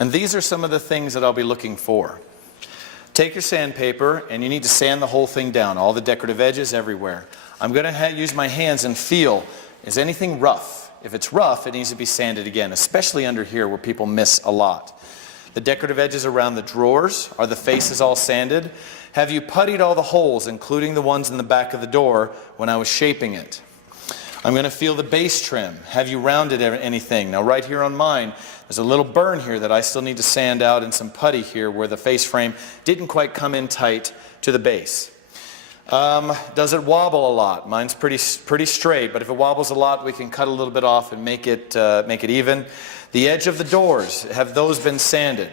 And these are some of the things that I'll be looking for. Take your sandpaper and you need to sand the whole thing down, all the decorative edges everywhere. I'm going to use my hands and feel, is anything rough? If it's rough, it needs to be sanded again, especially under here where people miss a lot. The decorative edges around the drawers, are the faces all sanded? Have you puttied all the holes, including the ones in the back of the door when I was shaping it? I'm going to feel the base trim. Have you rounded anything? Now right here on mine, there's a little burn here that I still need to sand out and some putty here where the face frame didn't quite come in tight to the base. Does it wobble a lot? Mine's pretty straight, but if it wobbles a lot, we can cut a little bit off and make it even. The edge of the doors, have those been sanded?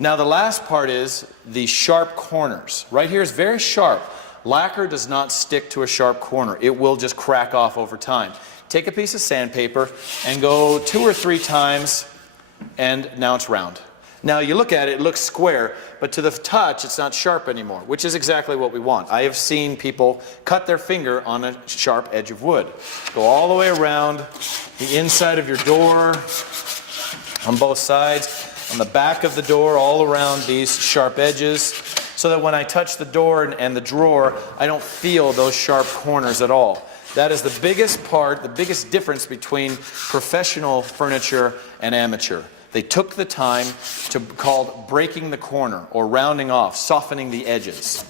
Now the last part is the sharp corners. Right here is very sharp. Lacquer does not stick to a sharp corner. It will just crack off over time. Take a piece of sandpaper and go 2 or 3 times, and now it's round. Now you look at it, it looks square, but to the touch it's not sharp anymore, which is exactly what we want. I have seen people cut their finger on a sharp edge of wood. Go all the way around the inside of your door, on both sides, on the back of the door, all around these sharp edges, so that when I touch the door and the drawer, I don't feel those sharp corners at all. That is the biggest part, the biggest difference between professional furniture and amateur. They took the time to called breaking the corner or rounding off, softening the edges.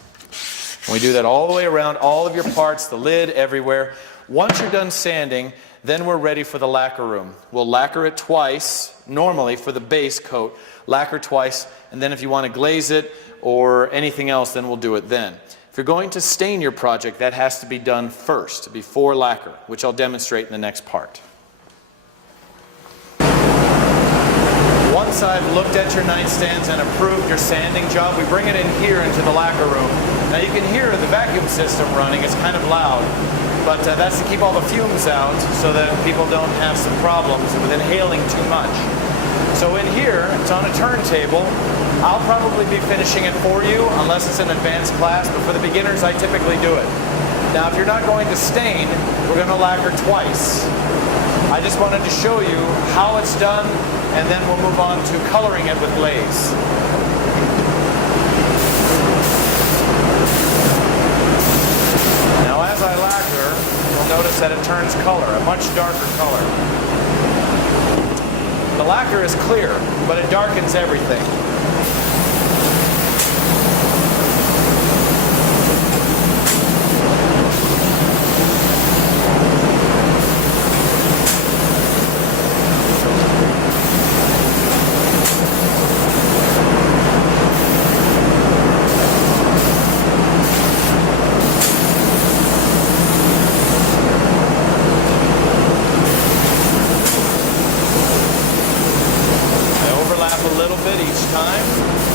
And we do that all the way around all of your parts, the lid, everywhere. Once you're done sanding, then we're ready for the lacquer room. We'll lacquer it twice, normally for the base coat, lacquer twice, and then if you want to glaze it or anything else, then we'll do it then. If you're going to stain your project, that has to be done first, before lacquer, which I'll demonstrate in the next part. Once I've looked at your nightstands and approved your sanding job, we bring it in here into the lacquer room. Now you can hear the vacuum system running. It's kind of loud, but that's to keep all the fumes out so that people don't have some problems with inhaling too much. So in here, it's on a turntable. I'll probably be finishing it for you unless it's an advanced class, but for the beginners I typically do it. Now if you're not going to stain, we're going to lacquer twice. I just wanted to show you how it's done, and then we'll move on to coloring it with glaze. Now as I lacquer, you'll notice that it turns color, a much darker color. The lacquer is clear, but it darkens everything. A little bit each time,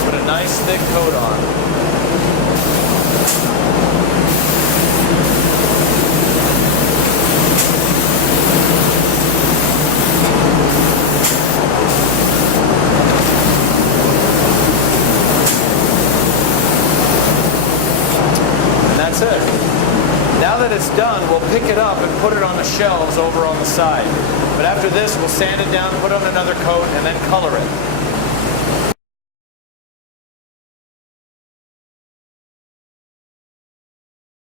put a nice thick coat on. And that's it. Now that it's done, we'll pick it up and put it on the shelves over on the side. But after this, we'll sand it down, put on another coat, and then color it.